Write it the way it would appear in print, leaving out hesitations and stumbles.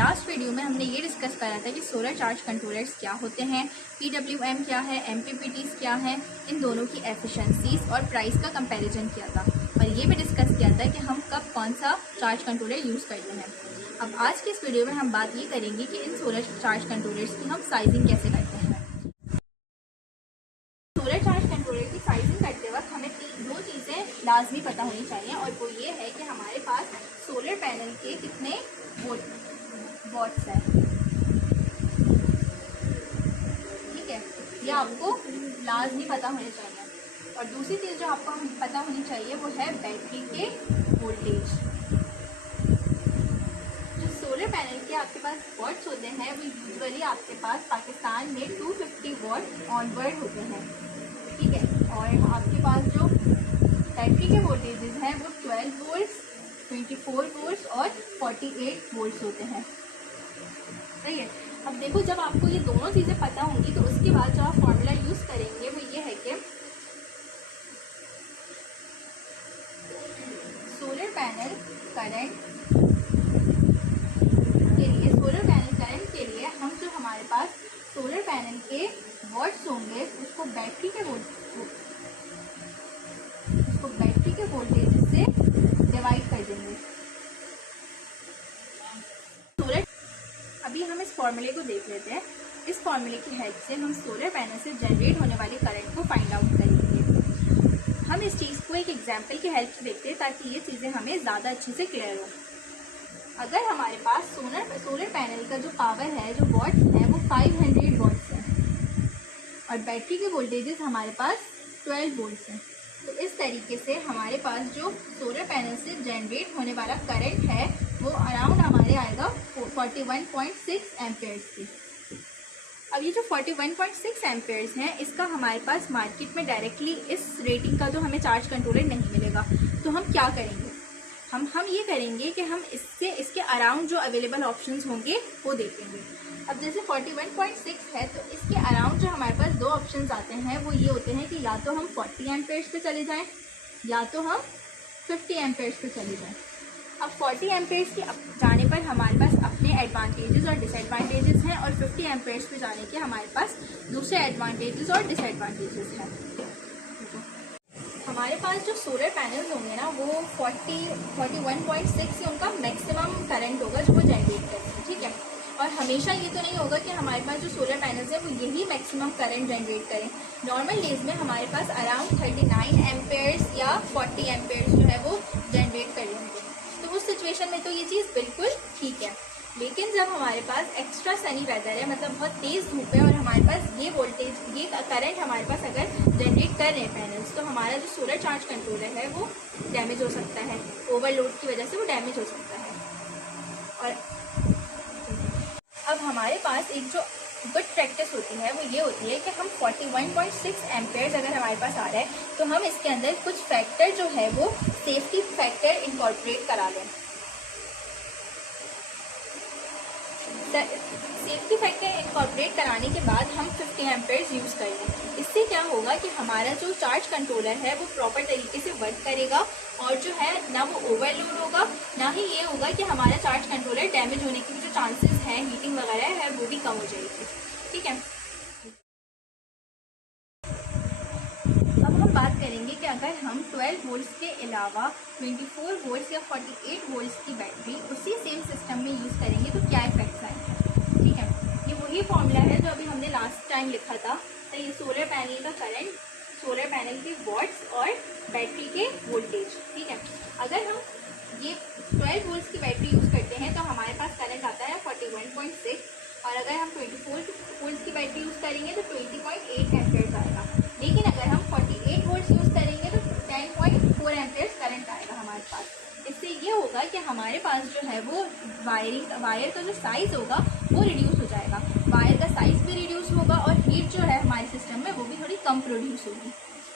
Last video में हमने ये डिस्कस करा था कि सोलर चार्ज कंट्रोलर्स क्या होते हैं, PWM क्या है, MPPTs क्या है, इन दोनों की एफिशिएंसीज और प्राइस का कंपैरिजन किया था। और ये भी डिस्कस किया था कि हम कब कौन सा चार्ज कंट्रोलर यूज़ करते हैं। अब आज के इस वीडियो में हम बात ये करेंगे कि इन सोलर चार्ज कंट्रोलर्स की हम साइजिंग कैसे करते हैं। सोलर चार्ज कंट्रोलर की साइजिंग करते वक्त हमें दो चीज़ें लाजमी पता होनी चाहिए, और वो ये है कि हमारे पास सोलर पैनल के कितने वॉट्स हैं। ठीक है, ये आपको लाजमी पता होने चाहिए। और दूसरी चीज़ जो आपको पता होनी चाहिए वो है बैटरी के वोल्टेज। जो सोलर पैनल के आपके पास वॉट्स होते हैं वो यूजुअली आपके पास पाकिस्तान में 250 वॉट ऑनवर्ड होते हैं। ठीक है, और आपके पास जो बैटरी के वोल्टेजेस हैं वो 12 वोल्ट्स, 24 वोल्ट्स और 48 वोल्ट्स होते हैं। सही है। अब देखो, जब आपको ये दोनों चीज़ें पता होंगी तो उसके बाद जो आप फॉर्मूला यूज़ करेंगे वो ये है कि सोलर पैनल करंट के लिए हम जो हमारे पास सोलर पैनल के वॉट्स होंगे उसको बैटरी के वोल्टेज से डिवाइड कर देंगे। अभी हम इस फॉर्मूले को देख लेते हैं। इस फॉर्मूले की हेल्प से हम सोलर पैनल से जनरेट होने वाली करंट को फाइंड आउट करेंगे। हम इस चीज़ को एक एग्जांपल की हेल्प से देखते हैं ताकि ये चीज़ें हमें ज़्यादा अच्छे से क्लियर हो। अगर हमारे पास सोलर पैनल का जो पावर है, जो वॉट्स है, वो 500 वॉट्स है और बैटरी के वोल्टेजेस हमारे पास 12 वोल्ट्स हैं, तो इस तरीके से हमारे पास जो सोलर पैनल से जनरेट होने वाला करंट है वो अराउंड हमारे आएगा 41.6 एम्पेयर्स की। अब ये जो 41.6 एम्पेयर्स हैं इसका हमारे पास मार्केट में डायरेक्टली इस रेटिंग का जो हमें चार्ज कंट्रोलर नहीं मिलेगा। तो हम क्या करेंगे, हम ये करेंगे कि हम इसके अराउंड जो अवेलेबल ऑप्शंस होंगे वो देखेंगे। अब जैसे 41.6 है तो इसके अराउंड जो हमारे पास दो ऑप्शंस आते हैं वो ये होते हैं कि या तो हम 40 एम्पेयर्स पे चले जाएं या तो हम 50 एम्पेयर्स पे चले जाएं। अब 40 एम्पेयर्स के जाने पर हमारे पास अपने एडवांटेजेस और डिसएडवांटेजेस हैं, और 50 एम्पेयर्स पे जाने के हमारे पास दूसरे एडवांटेजेस और डिसएडवांटेजेस हैं। हमारे पास जो सोलर पैनल्स होंगे ना वो 41.6 से उनका मैक्सिमम करंट होगा जो वो जनरेट करेंगे। ठीक है, और हमेशा ये तो नहीं होगा कि हमारे पास जो सोलर पैनल्स हैं वो यही मैक्सिमम करंट जनरेट करें। नॉर्मल डेज में हमारे पास अराउंड 39 एम्पेयर्स या 40 एम्पेयर्स जो है वो जनरेट कर लेंगे। तो उस सिचुएशन में तो ये चीज़ बिल्कुल ठीक है। लेकिन जब हमारे पास एक्स्ट्रा सनी वेदर है, मतलब बहुत तेज़ धूप है और हमारे पास ये वोल्टेज, ये करंट हमारे पास अगर जनरेट कर रहे हैं पैनल्स, तो हमारा जो सोलर चार्ज कंट्रोलर है वो डैमेज हो सकता है। ओवरलोड की वजह से वो डैमेज हो सकता है। और अब हमारे पास एक जो गुड प्रैक्टिस होती है वो ये होती है कि हम 41.6 एम्पेयर्स अगर हमारे पास आ रहा है तो हम इसके अंदर कुछ फैक्टर जो है वो सेफ्टी फैक्टर इनकॉर्पोरेट करा लें। सेफ्टी फैक्टर इनकॉर्पोरेट कराने के बाद हम 50 एम्पेयर्स यूज़ करेंगे। इससे क्या होगा कि हमारा जो चार्ज कंट्रोलर है वो प्रॉपर तरीके से वर्क करेगा, और जो है ना वो ओवरलोड होगा, ना ही ये होगा कि हमारा चार्ज कंट्रोलर डैमेज होने के जो चांसेस हैं, हीटिंग वगैरह है, वो भी कम हो जाएगी। ठीक है, अब हम बात करेंगे कि अगर हम 12 वोल्ट्स के अलावा 24 वोल्ट्स या 48 वोल्ट्स की बैटरी उसी सेम सिस्टम में यूज़ करेंगे तो क्या इफेक्ट्स आएंगे। ठीक है, ये वही फॉर्मूला है जो अभी हमने लास्ट टाइम लिखा था। तो ये सोलर पैनल का करंट, सोलर पैनल के वॉट्स और बैटरी के वोल्टेज। ठीक है, अगर हम ये 12 वोल्ट्स की बैटरी यूज़ करते हैं तो हमारे पास करंट आता है 41.6, और अगर हम 24 वोल्ट्स की बैटरी यूज़ करेंगे तो 20.8 एम्पेयर्स आएगा। लेकिन अगर हम 48 वोल्ट्स यूज़ करेंगे तो 10.4 एम्पेयर्स करंट आएगा हमारे पास। इससे ये होगा कि हमारे पास जो है वो वायर का जो साइज़ होगा वो रिड्यूस हो जाएगा, वायर का साइज़ भी रिड्यूस होगा और हीट जो है हमारे सिस्टम में वो भी थोड़ी कम प्रोड्यूस होगी।